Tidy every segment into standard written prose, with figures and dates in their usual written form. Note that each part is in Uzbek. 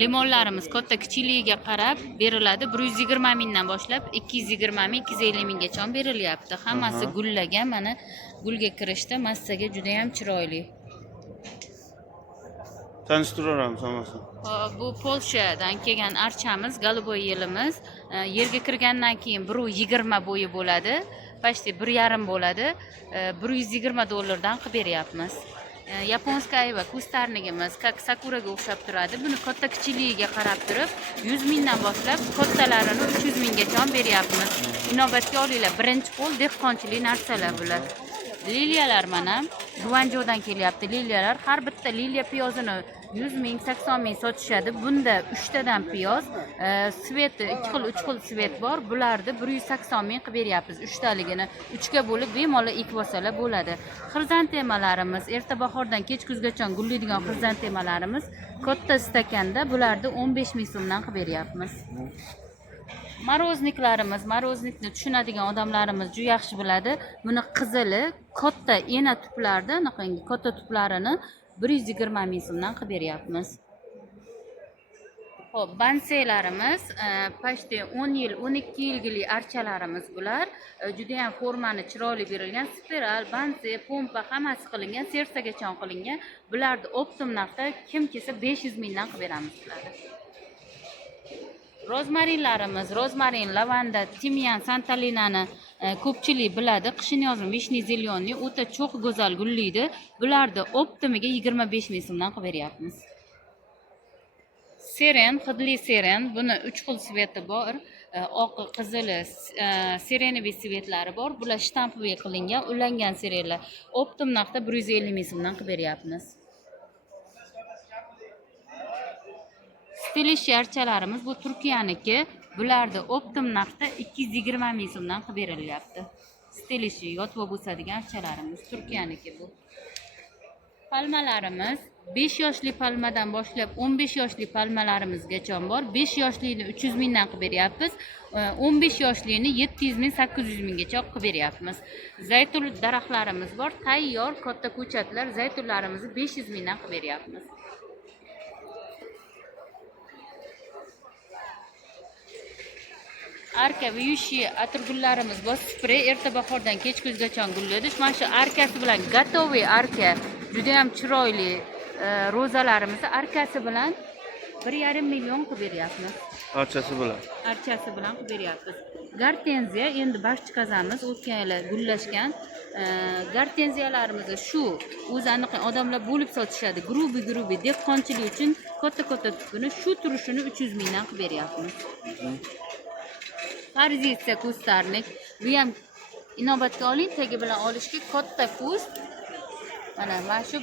Limonlarimiz katta kichikligiga qarab beriladi. 120 mingdan boshlab 220 ming, 250 minggacha berilyapti. Hammasi gullagan, mana gulga kirishdi, massaga juda ham chiroyli. Tanishtiramiz hammasi. Bu Polshadan kelgan archamiz, golubay yelimiz. Yerga kirgandan keyin 120 bo'yi bo'ladi. Почти 1,5 bo'ladi. $120 qilib beryapmiz. Yaponska ayva kustarnigimiz, kak sakuraga o'xshab turadi. Buni katta kichikligiga qarab turib 100 mingdan boshlab kattalarini 300 minggacha beryapmiz. Inobatga olinglar, birinchi qo'l dehqonchilik narsalar bular. Liliyalar mana Guanjodan kelyapti. Liliyalar har bitta liliya piyozini 100 ming, 80 ming sotishadi. Bunda 3 tadan piyoz, sveti 2 xil, 3 xil svet bor. Bularni 180 ming qilib beryapmiz. 3 taligini 3 ga bo'lib bemalol ekib olsalar bo'ladi. Xrizantemalarimiz erta bahordan kech kuzgacha gullaydigan xrizantemalarimiz katta stakanda bularni 15 ming so'mdan qilib beryapmiz. Marozniklarimiz, maroznikni tushunadigan odamlarimiz juda yaxshi biladi. Buni qizili, katta ena tuplarda, anaqangi katta tuplarini 120 ming so'mdan qilib beryapmiz. Xo'p, banselarimiz почти 10 yil, 12 yilgili archalarimiz bular. Juda ham formani chiroyli berilgan, spiral, banse, pompa hammasi qilingan, sersagacha qilingan. Bularni optim narxda kim kelsa 500 mingdan qilib beramiz bularni. Rozmarinlarimiz, rozmarin, lavanda, timyan, santalinani ko'pchilik biladi. Qishin yozin vishni zelyonni o'ta cho'q go'zal gullaydi. Bularni optimiga 25 ming so'mdan qilib beryapmiz. Seren, hidli seren, buni 3 xil sveti bor. Oq, qizili, sereniy svetlari bor. Bular shtampli qilingan, ulangan serenlar. Optim narxda 150 ming so'mdan qilib beryapmiz. Stilish archalarimiz bu Turkiyaniki. Bularni optim narxda 220 ming so'mdan qilib berilyapti. Stilish yotib bo'ladigan archalarimiz Turkiyaniki bu. Palmalarimiz 5 yoshli palmadan boshlab 15 yoshli palmalarimizgacha bor. 5 yoshlini 300 mingdan qilib beryapmiz. 15 yoshlini 700 ming, 800 minggacha qilib beryapmiz. Zaytun daraxtlarimiz bor. Tayyor katta ko'chatlar, zaytunlarimizni 500 mingdan qilib beryapmiz. Arka va yushi atirgullarimiz bor. Sprey erta bahordan kech kuzgacha gullaydi. Mana shu arkasi bilan gotovoy arka juda ham chiroyli rozalarimizni arkasi bilan 1,5 million qilib beryapmiz. Archasi bilan. Archasi bilan qilib beryapmiz. Gartenziya endi bash chiqazamiz. O'tgan yili gullashgan. Gartenziyalarimizni shu o'zi aniq odamlar bo'lib sotishadi. Grubi dehqonchilik uchun katta tukuni shu turishini 300 mingdan qilib beryapmiz. Farzitsiya kustarnik. Bu ham inobatga oling, tagi bilan olishga katta kust. Mana shu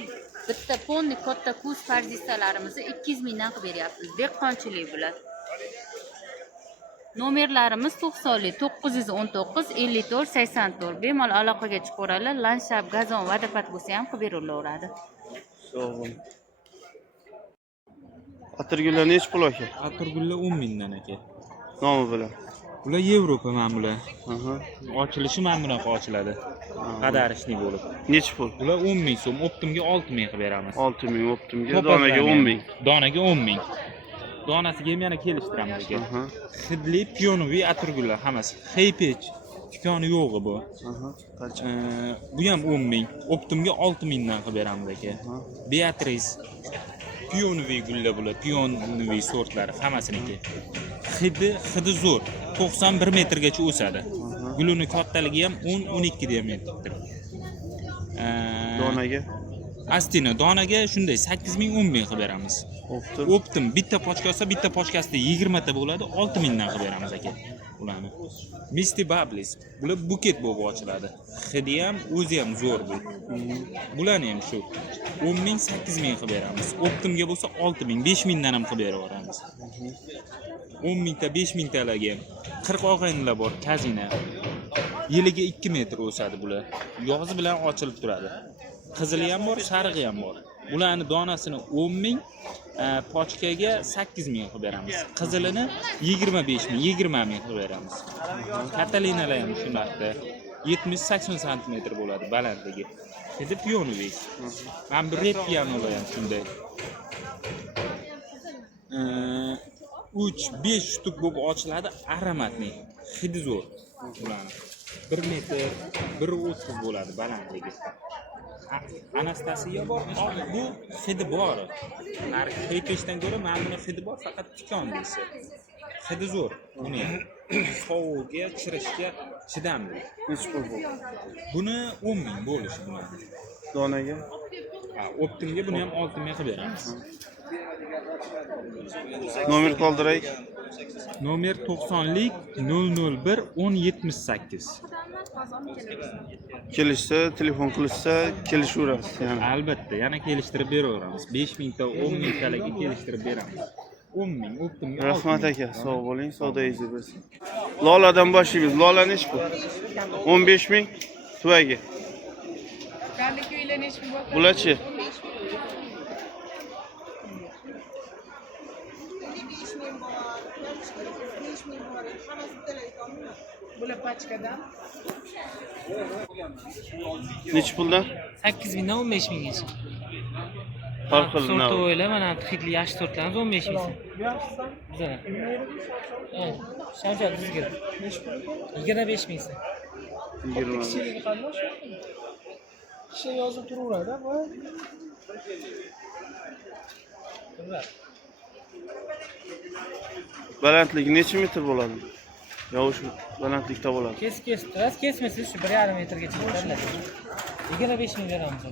bitta ponni katta kust farzitsalarimizni 200 mingdan qilib beryapmiz. Dehqonchilik bular. Nomerlarimiz 90 919 54 84. Bemalol aloqaga chiqaveradilar. Landshap, gazon, vodopad bo'lsa ham qilib berilaveradi. Sog'im. Atirgullar nech pul aka? Atirgullar 10 mingdan aka. Nomi bilan. Bular Yevropa ma'muli. Ochilishi mana bunaqa ochiladi. Qadarishli bo'lib. Nech pul? Bular 10 ming so'm, optimga 6 ming qilib beramiz. 6 ming optimga, donaga 10 ming. Donaga 10 ming. Donasiga ham yana kelishtiramiz aka. Hidli pionoviy atirgullar hammasi. Heypech. Tikoni yo'g'i bu. Qancha? Bu ham 10 ming. Optimga 6 mingdan qilib beramiz aka. Beatrice. Pionoviy gullar bular, pionoviy sortlari hammasiniki. Hidi zo'r. 91 metrgacha o'sadi. Gulini kattaligi ham 10-12 diametrdir. Donaga? Astina donaga shunday 8 ming, 10 ming qilib beramiz. Optim bitta pochka olsa, bitta pochkasida 20 ta bo'ladi, 6 mingdan qilib beramiz aka. Ularni. Misty Bubbles. Bular buket bo'lib ochiladi. Hidi ham, o'zi ham zo'r bu. Bularni ham shu 10 ming, 8 ming qilib beramiz. Optimga bo'lsa 6 ming, 5 mingdan ham qilib beraveramiz. 10 mingta, 5 mingtalarga 40 og'aynilar bor, kazina. Yiliga 2 metr o'sadi bular. Yozi bilan ochilib turadi. Qizili ham bor, sarig'i ham bor. Bularni donasini 10 ming, pochkaga 8 ming qilib beramiz. Qizilini 25 ming, 20 ming qilib beramiz. Katalinalar ham shu narxda 70-80 sm bo'ladi balandligi. Endi pionoviy. Mana bu red pianolar ham shunday. 3-5 shtuk bo'lib ochiladi, aromatli, hidi zo'r ularni. 1 metr, 1.30 bo'ladi balandligi. Anastasiya bor, bu hidi bor. Narxi Xepeshdan ko'ra mana buni hidi bor, faqat tikon deysi. Hidi zo'r. Buni ham sovuqga, chirishga chidamli. Nechi pul bu? Buni 10 ming bo'lishi bilan. Donaga? Optimga buni ham 6 ming qilib beramiz. Nomer qoldiraylik. Nomer 90lik 001 1078. Kelishsa, telefon qilishsa, kelishaverasiz yani. Albatta, yana kelishtirib beraveramiz. 5 mingta, 10 mingtalarga kelishtirib beramiz. 10 ming, optimga. Rahmat aka, sog' bo'ling, savdoyingizni bersin. Loladan boshlaymiz. Lola nechi pul? 15 ming tuvagi. Bularchi? Bular pachkadan Nechi puldan? 8 mingdan 15 minggacha. Farqi nima? Sorti o'yla, mana hidli yaxshi sortlarimiz 15 ming. Bizlar. Shamjot bizga. 25 ming. 20. Kishi yozib turaveradi va Balandligi necha metr bo'ladi? Yo'q, shu balandlikda bo'ladi. kesib turasiz, kesmasiz shu 1,5 metrgacha ko'tariladi. 25 ming beramiz.